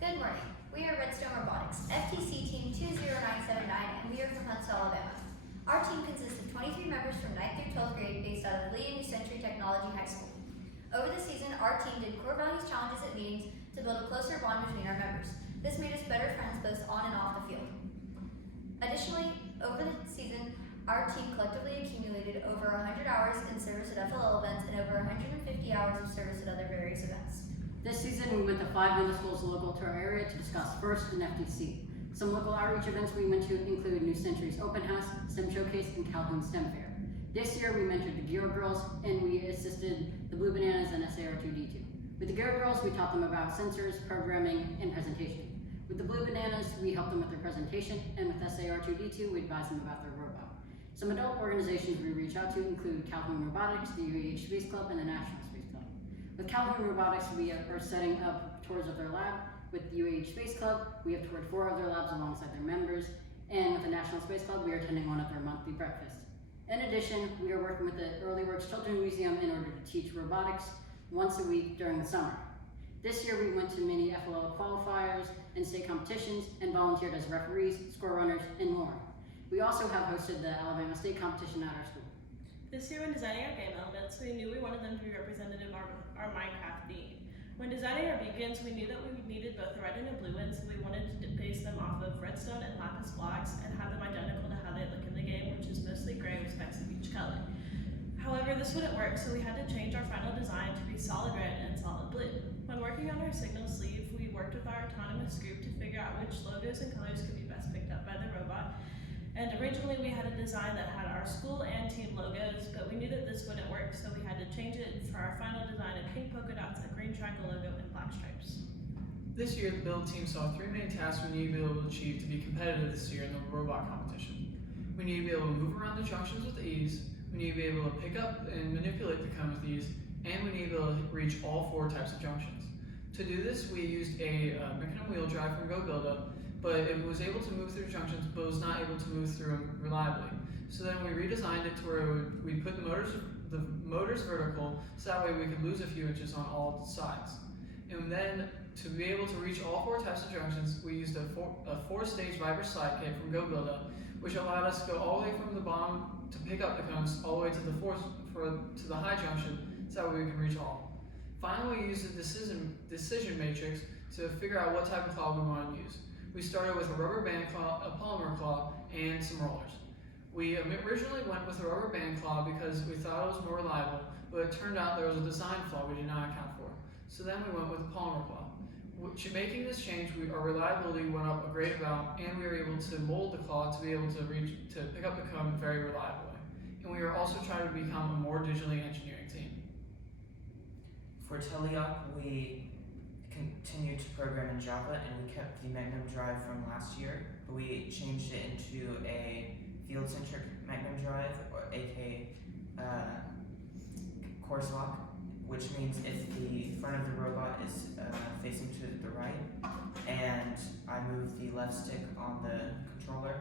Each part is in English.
Good morning. We are Redstone Robotics, FTC Team 20979, and we are from Huntsville, Alabama. Our team consists of 23 members from 9th through 12th grade based out of Lee and New Century Technology High School. Over the season, our team did core values challenges at meetings to build a closer bond between our members. This made us better friends both on and off the field. Additionally, over the season, our team collectively accumulated over 100 hours in service at FLL events and over 150 hours of service at other various events. This season, we went to 5 middle schools local to our area to discuss FIRST and FTC. Some local outreach events we went to include New Century's Open House, STEM Showcase, and Calhoun STEM Fair. This year, we mentored the Gear Girls, and we assisted the Blue Bananas and SAR2D2. With the Gear Girls, we taught them about sensors, programming, and presentation. With the Blue Bananas, we helped them with their presentation, and with SAR2D2, we advised them about their robot. Some adult organizations we reach out to include Calhoun Robotics, the UAH Space Club, and the National Space Club. With Calhoun Robotics, we are setting up tours of their lab. With the UAH Space Club, we have toured 4 of their labs alongside their members. And with the National Space Club, we are attending one of their monthly breakfasts. In addition, we are working with the Early Works Children's Museum in order to teach robotics once a week during the summer. This year, we went to many FLL qualifiers and state competitions and volunteered as referees, score runners, and more. We also have hosted the Alabama State competition at our school. This year when designing our game elements, we knew we wanted them to be representative of our Minecraft theme. When designing our beacons, we knew that we needed both a red and a blue one, so we wanted to base them off of redstone and lapis blocks and have them identical to how they look in the game, which is mostly gray with specks of each color. However, this wouldn't work, so we had to change our final design to be solid red and solid blue. When working on our signal sleeve, we worked with our autonomous group to figure out which logos and colors could be best picked up by the robot. And originally we had a design that had our school and team logos, but we knew that this wouldn't work, so we had to change it for our final design of pink polka dots, a green triangle logo, and black stripes. This year, the build team saw 3 main tasks we need to be able to achieve to be competitive this year in the robot competition. We need to be able to move around the junctions with ease, we need to be able to pick up and manipulate the cone with ease, and we need to be able to reach all 4 types of junctions. To do this, we used a mechanism wheel drive from GoBuilder, but it was able to move through junctions, but was not able to move through them reliably. So then we redesigned it to where we put the motors vertical, so that way we could lose a few inches on all sides. And then to be able to reach all 4 types of junctions, we used a 4-stage Viper slide kit from GoBuilder, which allowed us to go all the way from the bottom to pick up the cones all the way to the high junction, so that way we can reach all. Finally, we used a decision matrix to figure out what type of claw we want to use. We started with a rubber band claw, a polymer claw, and some rollers. We originally went with a rubber band claw because we thought it was more reliable, but it turned out there was a design flaw we did not account for. So then we went with a polymer claw. Making this change, our reliability went up a great amount, and we were able to mold the claw to be able to pick up the cone very reliably. And we are also trying to become a more digitally engineering team. For Teleop, we continued to program in Java, and we kept the Magnum drive from last year, but we changed it into a field-centric Magnum drive, or aka course lock, which means if the front of the robot is facing to the right, and I move the left stick on the controller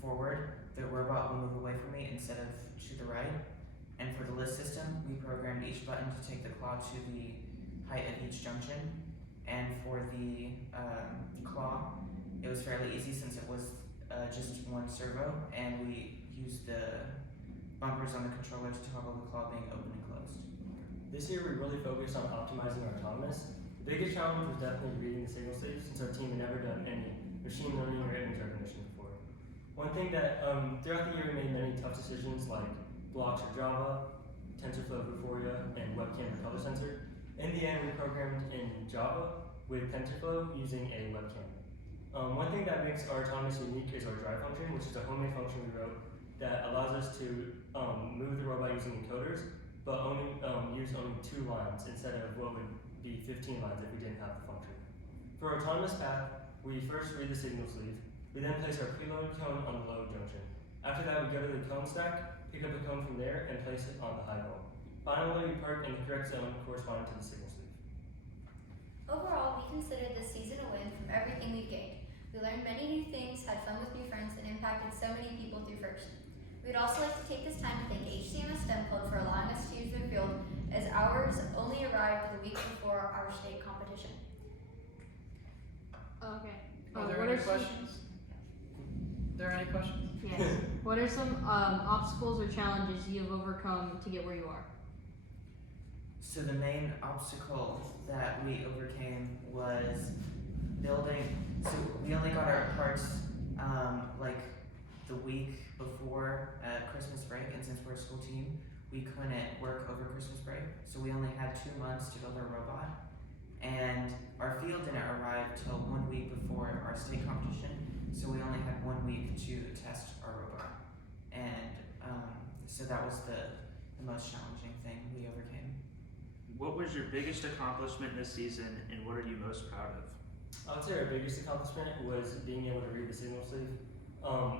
forward, the robot will move away from me instead of to the right. And for the list system, we programmed each button to take the claw to the height of each junction. And for the claw, it was fairly easy since it was just one servo, and we used the bumpers on the controller to toggle the claw being open and closed. This year we really focused on optimizing our autonomous. The biggest challenge was definitely reading the signal sleeves, since our team had never done any machine learning or image recognition before. One thing that throughout the year we made many tough decisions like blocks for Java, TensorFlow for Euphoria, and webcam for color sensor. In the end, we programmed in Java with TensorFlow using a webcam. One thing that makes our autonomous unique is our drive function, which is a homemade function we wrote that allows us to move the robot using encoders, but use only 2 lines instead of what would be 15 lines if we didn't have the function. For our autonomous path, we first read the signal sleeve. We then place our preloaded cone on the load junction. After that, we go to the cone stack, pick up a cone from there, and place it on the high ball. Finally, we park in the correct zone corresponding to the signal sleeve. Overall, we considered this season a win from everything we've gained. We learned many new things, had fun with new friends, and impacted so many people through FIRST. We'd also like to take this time to thank HCMS STEM Club for allowing us to use their field, as ours only arrived the week before our state competition. Okay. Are there what any are some- questions? There any questions? Yes. What are some obstacles or challenges you have overcome to get where you are? So the main obstacle that we overcame was building. So we only got our parts like the week before Christmas break, and since we're a school team, we couldn't work over Christmas break. So we only had 2 months to build our robot, and our field didn't arrive till 1 week before our state competition. So we only had 1 week to test our robot, and so that was the most challenging thing we overcame. What was your biggest accomplishment this season, and what are you most proud of? I would say our biggest accomplishment was being able to read the signal sleeve.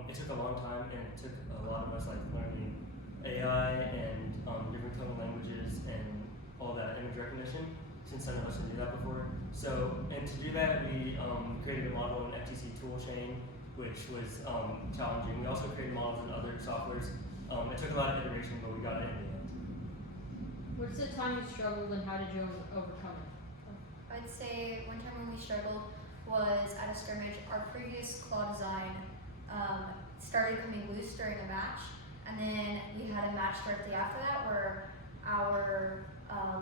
It took a long time, and it took a lot of us like learning AI and different coding languages and all that image recognition, since none of us had do that before. So, and to do that, we created a model in FTC toolchain, which was challenging. We also created models in other softwares. It took a lot of iteration, but we got it in the end. What's the time you struggled and how did you overcome it? I'd say one time when we struggled was at a scrimmage. Our previous claw design started coming loose during a match, and then we had a match directly after that where our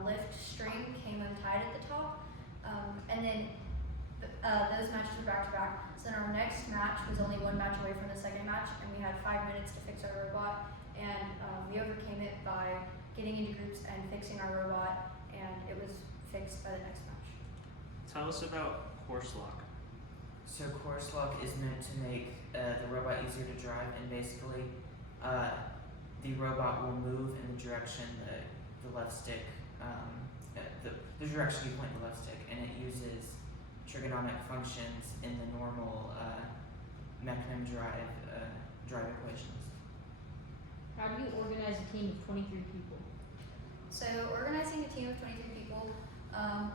lift string came untied at the top, and then those matches were back to back. So then our next match was only 1 match away from the second match, and we had 5 minutes to fix our robot, and we overcame it by getting into groups and fixing our robot, and it was fixed by the next match. Tell us about course lock. So course lock is meant to make the robot easier to drive, and basically the robot will move in the direction the left stick, the direction you point the left stick, and it uses trigonometric functions in the normal mechanism drive equations. How do you organize a team of 23 people? So organizing a team of 23 people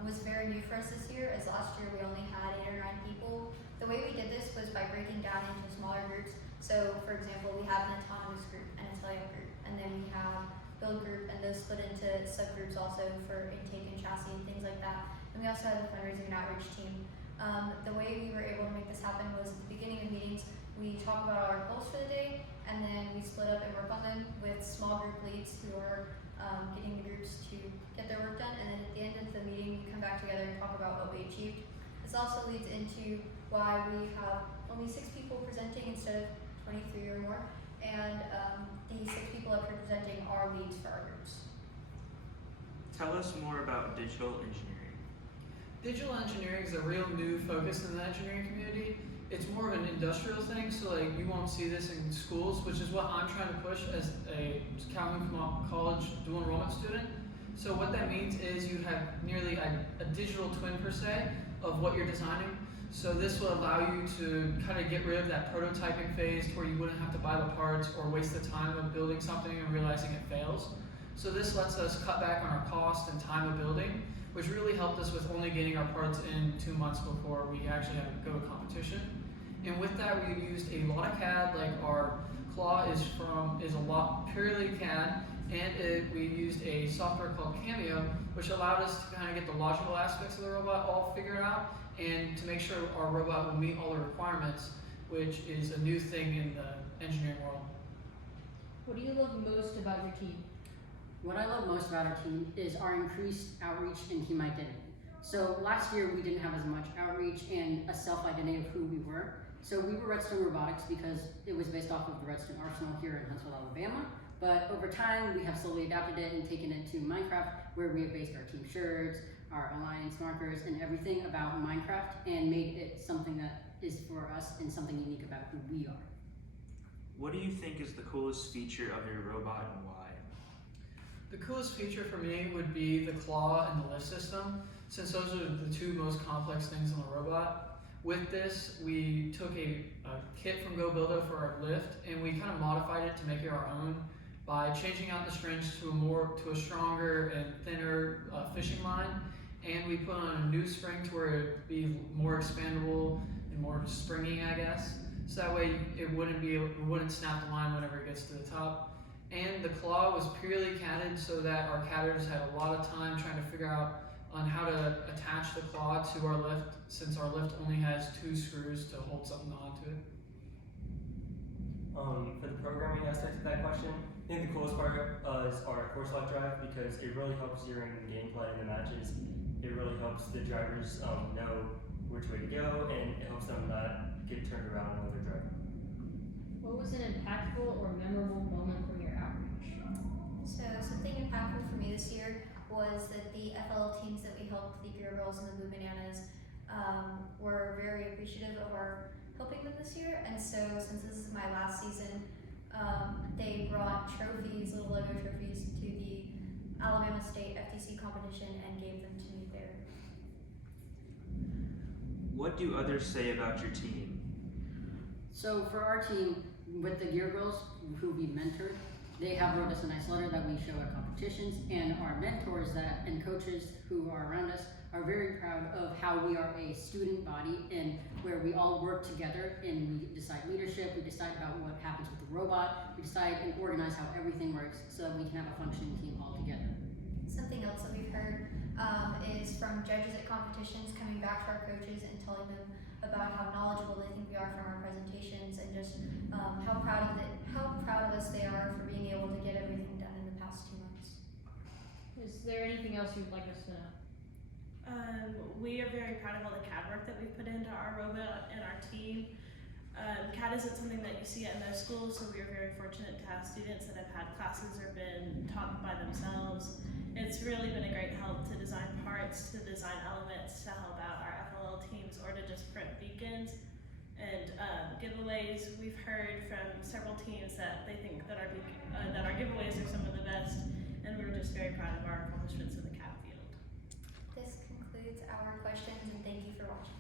was very new for us this year, as last year we only had 8 or 9 people. The way we did this was by breaking down into smaller groups. So for example, we have an autonomous group and a teleom group, and then we have build group, and those split into subgroups also for intake and chassis and things like that. And we also have the fundraising and outreach team. The way we were able to make this happen was at the beginning of meetings, we talk about our goals for the day, and then we split up and work on them with small group leads who are getting the groups to get their work done, and then at the end of the meeting, we come back together and talk about what we achieved. This also leads into why we have only 6 people presenting instead of 23 or more, and the 6 people up here presenting are leads for our groups. Tell us more about digital engineering. Digital engineering is a real new focus in the engineering community. It's more of an industrial thing, so like you won't see this in schools, which is what I'm trying to push as a Calhoun College dual enrollment student. So what that means is you have nearly a digital twin per se of what you're designing. So this will allow you to kind of get rid of that prototyping phase where you wouldn't have to buy the parts or waste the time of building something and realizing it fails. So this lets us cut back on our cost and time of building, which really helped us with only getting our parts in 2 months before we actually had to go to competition. And with that, we used a lot of CAD. Like our claw is a lot purely CAD, and we used a software called Cameo, which allowed us to kind of get the logical aspects of the robot all figured out, and to make sure our robot would meet all the requirements, which is a new thing in the engineering world. What do you love most about your team? What I love most about our team is our increased outreach and team identity. So last year we didn't have as much outreach and a self-identity of who we were. So we were Redstone Robotics because it was based off of the Redstone Arsenal here in Huntsville, Alabama. But over time we have slowly adapted it and taken it to Minecraft, where we have based our team shirts, our alliance markers, and everything about Minecraft, and made it something that is for us and something unique about who we are. What do you think is the coolest feature of your robot, and why? The coolest feature for me would be the claw and the lift system, since those are the 2 most complex things on the robot. With this, we took a kit from GoBuilder for our lift, and we kind of modified it to make it our own by changing out the strings to a stronger and thinner fishing line, and we put on a new spring to where it would be more expandable and more springy, I guess. So that way it wouldn't snap the line whenever it gets to the top. And the claw was purely catted, so that our catters had a lot of time trying to figure out on how to attach the claw to our lift, since our lift only has 2 screws to hold something onto it. For the programming aspect of that question, I think the coolest part is our course lock drive because it really helps during the gameplay and the matches. It really helps the drivers know which way to go, and it helps them not get turned around when they're driving. What was an impactful or memorable moment from your outreach? So something impactful for me this year was that the FLL teams that we helped, the Gear Girls and the Blue Bananas, were very appreciative of our helping them this year. And so since this is my last season, they brought trophies, little Lego trophies, to the Alabama State FTC competition and gave them to me there. What do others say about your team? So for our team, with the Gear Girls who we mentored, they have wrote us a nice letter that we show at competitions, and our mentors and coaches who are around us are very proud of how we are a student body and where we all work together and we decide leadership, we decide about what happens with the robot, we decide and organize how everything works so that we can have a functioning team all together. Something else that we've heard is from judges at competitions coming back to our coaches and telling them about how knowledgeable they think we are from our presentations, and just how proud of us they are for being able to get everything done in the past 2 months. Is there anything else you'd like us to know? We are very proud of all the CAD work that we've put into our robot and our team. CAD isn't something that you see at most schools, so we are very fortunate to have students that have had classes or been taught by themselves. It's really been a great help to design parts, to design elements, to help out our FLL teams, or to just print beacons. And giveaways, we've heard from several teams that they think that our giveaways are some of the best, and we're just very proud of our accomplishments in the CAD field. This concludes our questions, and thank you for watching.